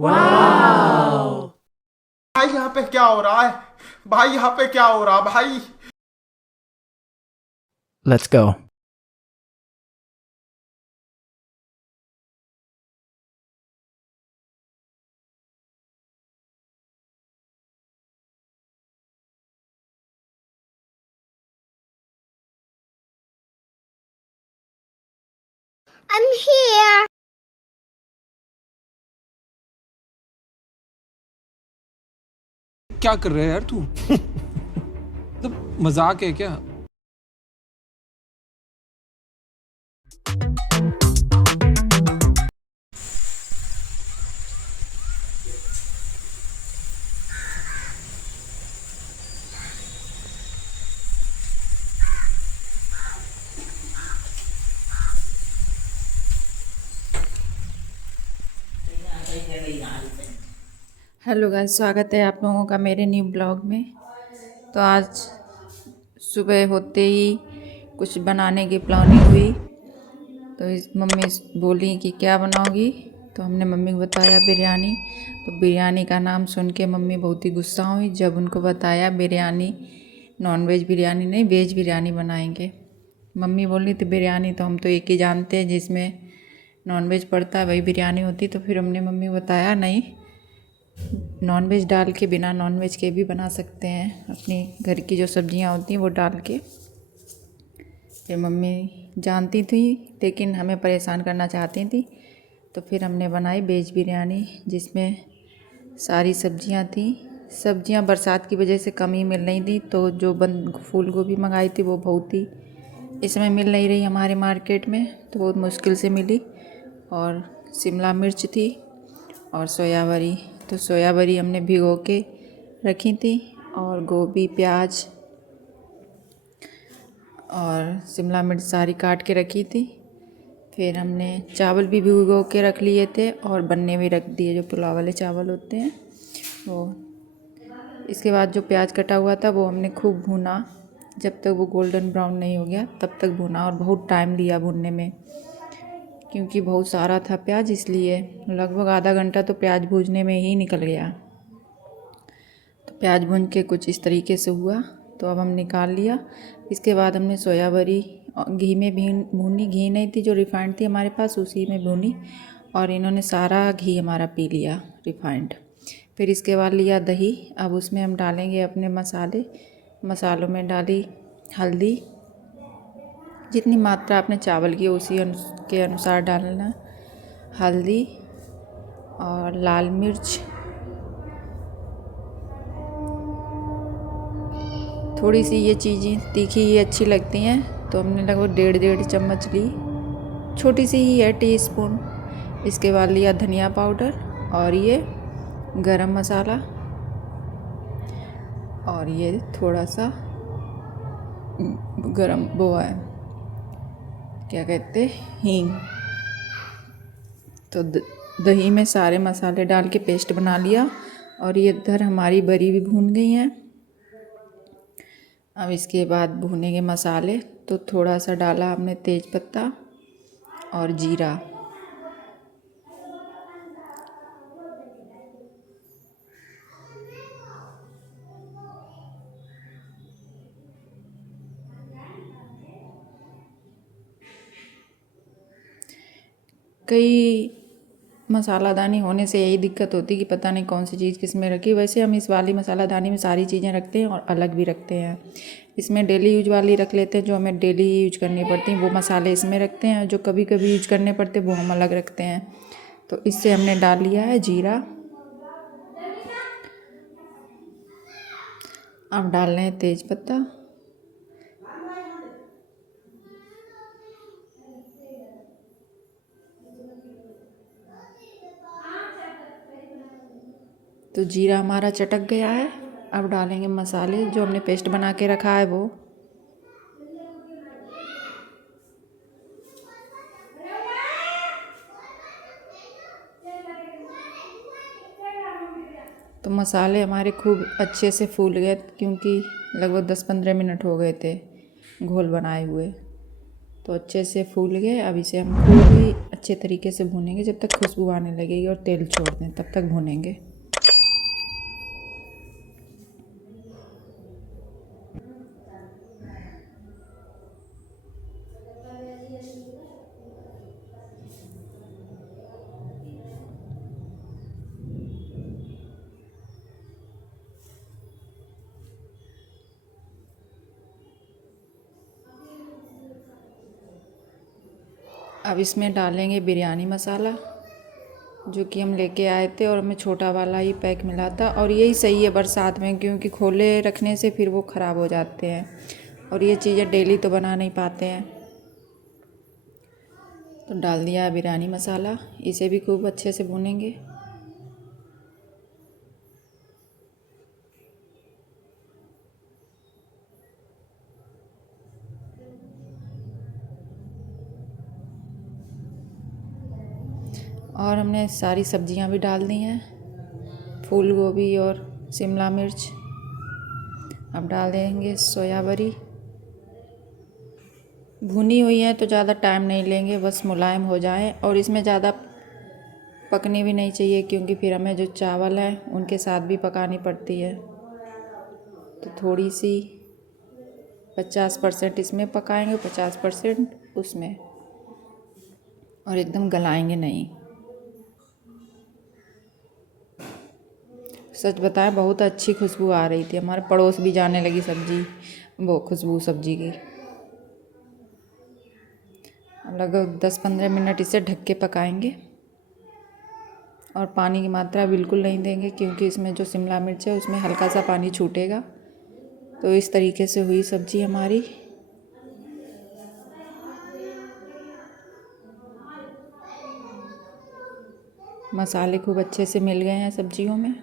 वाह। भाई यहाँ पे क्या हो रहा है? भाई यहाँ पे क्या हो रहा भाई? Let's go. I'm here. क्या कर रहा है यार तू? मतलब मजाक है क्या? हेलो गाइस, स्वागत है आप लोगों का मेरे न्यू ब्लॉग में। तो आज सुबह होते ही कुछ बनाने की प्लानिंग हुई। तो इस मम्मी बोली कि क्या बनाओगी, तो हमने मम्मी को बताया बिरयानी। तो बिरयानी का नाम सुन के मम्मी बहुत ही गुस्सा हुई जब उनको बताया बिरयानी नॉन वेज बिरयानी नहीं, वेज बिरयानी बनाएंगे। मम्मी बोली थी बिरयानी तो हम तो एक ही जानते हैं जिसमें नॉन वेज पड़ता है वही बिरयानी होती। तो फिर हमने मम्मी को बताया नहीं, नॉन वेज डाल के बिना नॉन वेज के भी बना सकते हैं, अपनी घर की जो सब्जियां होती हैं वो डाल के। फिर मम्मी जानती थी लेकिन हमें परेशान करना चाहती थी, तो फिर हमने बनाई वेज बिरयानी जिसमें सारी सब्जियां थी। सब्जियां बरसात की वजह से कम ही मिल रही थी, तो जो फूल गोभी मंगाई थी वो बहुत ही इस समय मिल नहीं रही हमारे मार्केट में, तो बहुत मुश्किल से मिली। और शिमला मिर्च थी और सोयावरी। तो सोयावरी हमने भिगो के रखी थी, और गोभी प्याज और शिमला मिर्च सारी काट के रखी थी। फिर हमने चावल भी भिगो के रख लिए थे और बनने भी रख दिए, जो पुलाव वाले चावल होते हैं वो। इसके बाद जो प्याज कटा हुआ था वो हमने खूब भूना, जब तक वो गोल्डन ब्राउन नहीं हो गया तब तक भूना, और बहुत टाइम लिया भूनने में क्योंकि बहुत सारा था प्याज, इसलिए लगभग आधा घंटा तो प्याज भूनने में ही निकल गया। तो प्याज भून के कुछ इस तरीके से हुआ, तो अब हम निकाल लिया। इसके बाद हमने सोयावरी घी में भूनी, घी नहीं थी जो रिफाइंड थी हमारे पास उसी में भूनी, और इन्होंने सारा घी हमारा पी लिया रिफाइंड। फिर इसके बाद लिया दही। अब उसमें हम डालेंगे अपने मसाले। मसालों में डाली हल्दी, जितनी मात्रा आपने चावल की उसी के अनुसार डालना, हल्दी और लाल मिर्च, थोड़ी सी ये चीज़ें तीखी ही अच्छी लगती हैं, तो हमने लगभग 1.5 चम्मच ली, छोटी सी ही है टीस्पून। इसके बाद लिया धनिया पाउडर और ये गरम मसाला, और ये थोड़ा सा गरम वो है क्या कहते हींग। तो दही में सारे मसाले डाल के पेस्ट बना लिया, और ये इधर हमारी बरी भी भून गई हैं। अब इसके बाद भुनेंगे मसाले, तो थोड़ा सा डाला हमने तेज पत्ता और जीरा। कई मसालादानी होने से यही दिक्कत होती कि पता नहीं कौन सी चीज़ किस में रखी। वैसे हम इस वाली मसालादानी में सारी चीज़ें रखते हैं और अलग भी रखते हैं। इसमें डेली यूज वाली रख लेते हैं, जो हमें डेली यूज करनी पड़ती हैं वो मसाले इसमें रखते हैं, जो कभी कभी यूज करने पड़ते हैं वो हम अलग रखते हैं। तो इससे हमने डाल लिया है जीरा। अब डाल रहे हैं तेज पत्ता, तो जीरा हमारा चटक गया है। अब डालेंगे मसाले जो हमने पेस्ट बना के रखा है वो। तो मसाले हमारे खूब अच्छे से फूल गए, क्योंकि लगभग 10-15 मिनट हो गए थे घोल बनाए हुए। तो अच्छे से फूल गए। अब इसे हम खूब ही अच्छे तरीके से भूनेंगे जब तक खुशबू आने लगेगी और तेल छोड़ दें, तब तक भूनेंगे। अब इसमें डालेंगे बिरयानी मसाला, जो कि हम लेके आए थे और हमें छोटा वाला ही पैक मिला था। और यही सही है बरसात में, क्योंकि खोले रखने से फिर वो ख़राब हो जाते हैं और ये चीज़ें डेली तो बना नहीं पाते हैं। तो डाल दिया है बिरयानी मसाला, इसे भी खूब अच्छे से भूनेंगे। और हमने सारी सब्जियां भी डाल दी हैं, फूल गोभी और शिमला मिर्च। अब डाल देंगे सोया बड़ी। भुनी हुई है तो ज़्यादा टाइम नहीं लेंगे, बस मुलायम हो जाए। और इसमें ज़्यादा पकनी भी नहीं चाहिए, क्योंकि फिर हमें जो चावल है उनके साथ भी पकानी पड़ती है। तो थोड़ी सी 50% इसमें पकाएंगे, 50% उसमें, और एकदम गलाएंगे नहीं। सच बताएं, बहुत अच्छी खुशबू आ रही थी, हमारे पड़ोस भी जाने लगी खुशबू सब्जी की। लगभग 10-15 मिनट इसे ढक के पकाएंगे और पानी की मात्रा बिल्कुल नहीं देंगे, क्योंकि इसमें जो शिमला मिर्च है उसमें हल्का सा पानी छूटेगा। तो इस तरीके से हुई सब्जी हमारी। मसाले खूब अच्छे से मिल गए हैं सब्जियों में।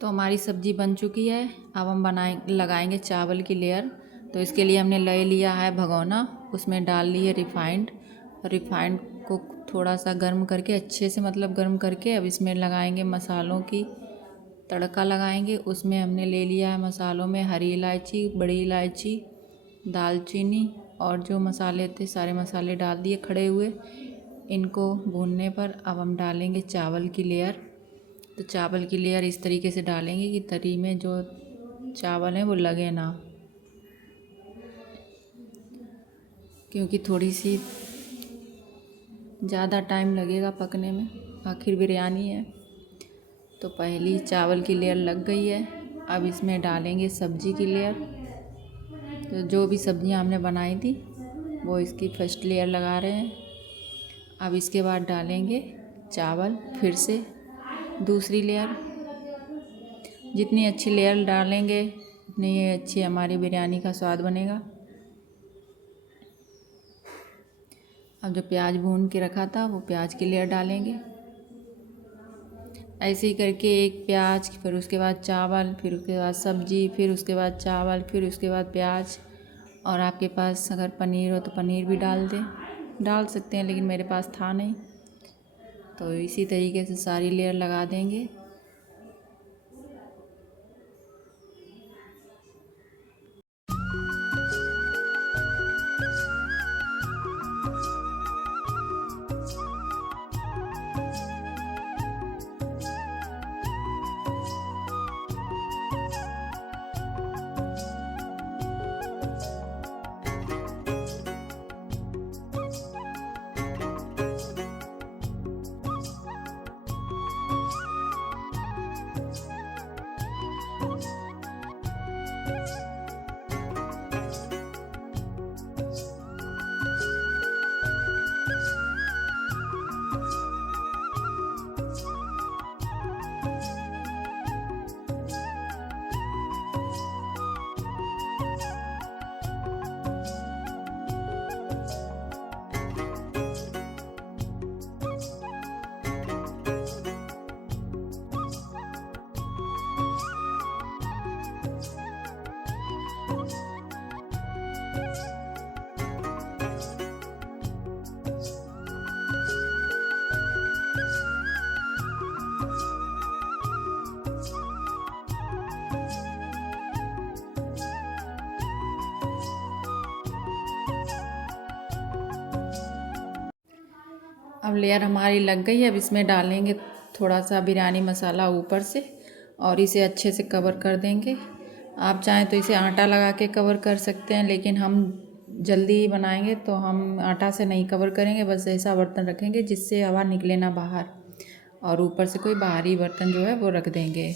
तो हमारी सब्ज़ी बन चुकी है। अब हम लगाएंगे चावल की लेयर। तो इसके लिए हमने ले लिया है भगोना, उसमें डाल लिए रिफाइंड को थोड़ा सा गर्म करके, अच्छे से मतलब गर्म करके, अब इसमें लगाएंगे मसालों की तड़का लगाएंगे। उसमें हमने ले लिया है मसालों में हरी इलायची, बड़ी इलायची, दालचीनी और जो मसाले थे सारे मसाले डाल दिए खड़े हुए। इनको भूनने पर अब हम डालेंगे चावल की लेयर। तो चावल की लेयर इस तरीके से डालेंगे कि तरी में जो चावल है वो लगे ना, क्योंकि थोड़ी सी ज़्यादा टाइम लगेगा पकने में, आखिर बिरयानी है। तो पहली चावल की लेयर लग गई है। अब इसमें डालेंगे सब्जी की लेयर। तो जो भी सब्जियां हमने बनाई थी वो इसकी फर्स्ट लेयर लगा रहे हैं। अब इसके बाद डालेंगे चावल, फिर से दूसरी लेयर। जितनी अच्छी लेयर डालेंगे उतनी अच्छी हमारी बिरयानी का स्वाद बनेगा। अब जो प्याज भून के रखा था वो प्याज की लेयर डालेंगे। ऐसे ही करके एक प्याज, फिर उसके बाद चावल, फिर उसके बाद सब्जी, फिर उसके बाद चावल, फिर उसके बाद प्याज। और आपके पास अगर पनीर हो तो पनीर भी डाल सकते हैं, लेकिन मेरे पास था नहीं। तो इसी तरीके से सारी लेयर लगा देंगे। अब लेयर हमारी लग गई है। अब इसमें डालेंगे थोड़ा सा बिरयानी मसाला ऊपर से और इसे अच्छे से कवर कर देंगे। आप चाहें तो इसे आटा लगा के कवर कर सकते हैं, लेकिन हम जल्दी ही बनाएंगे तो हम आटा से नहीं कवर करेंगे। बस ऐसा बर्तन रखेंगे जिससे हवा निकले ना बाहर, और ऊपर से कोई बाहरी बर्तन जो है वो रख देंगे।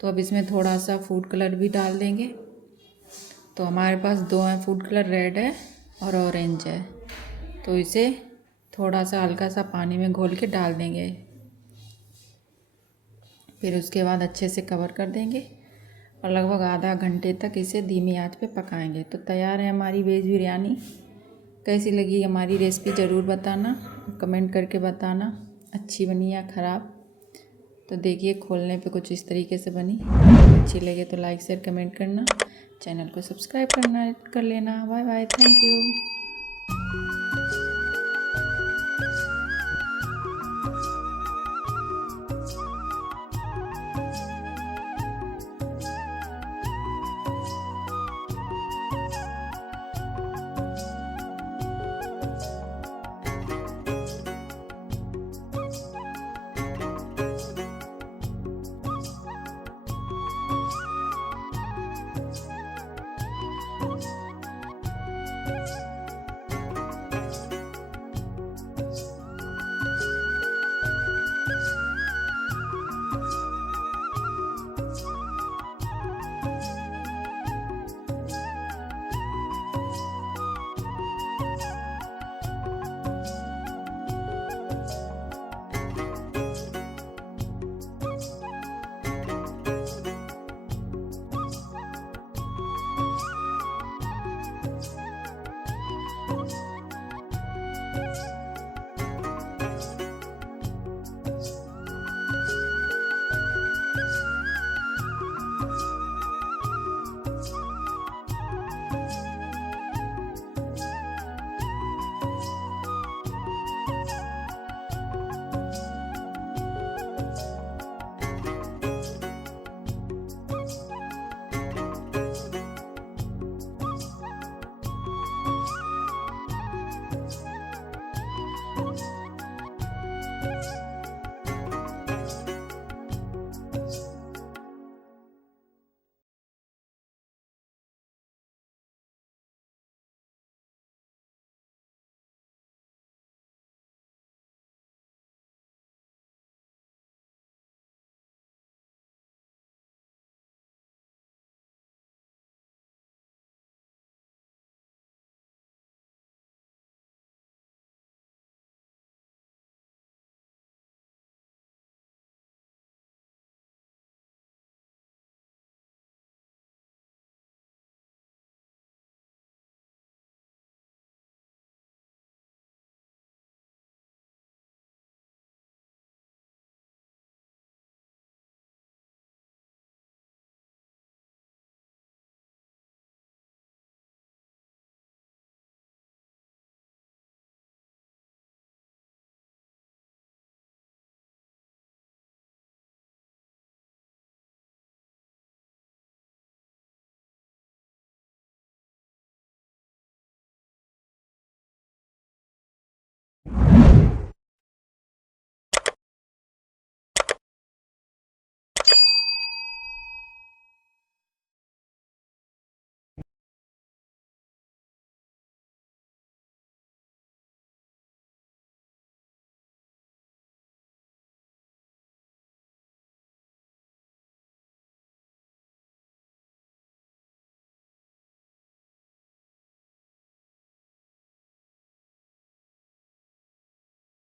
तो अब इसमें थोड़ा सा फूड कलर भी डाल देंगे। तो हमारे पास दो हैं फूड कलर, रेड है और ऑरेंज है। तो इसे थोड़ा सा हल्का सा पानी में घोल के डाल देंगे। फिर उसके बाद अच्छे से कवर कर देंगे और लगभग आधा घंटे तक इसे धीमी आंच पे पकाएंगे। तो तैयार है हमारी वेज बिरयानी। कैसी लगी हमारी रेसिपी ज़रूर बताना, कमेंट करके बताना अच्छी बनी या ख़राब। तो देखिए खोलने पे कुछ इस तरीके से बनी। अच्छी लगे तो लाइक शेयर कमेंट करना, चैनल को सब्सक्राइब कर लेना। Bye bye, thank you.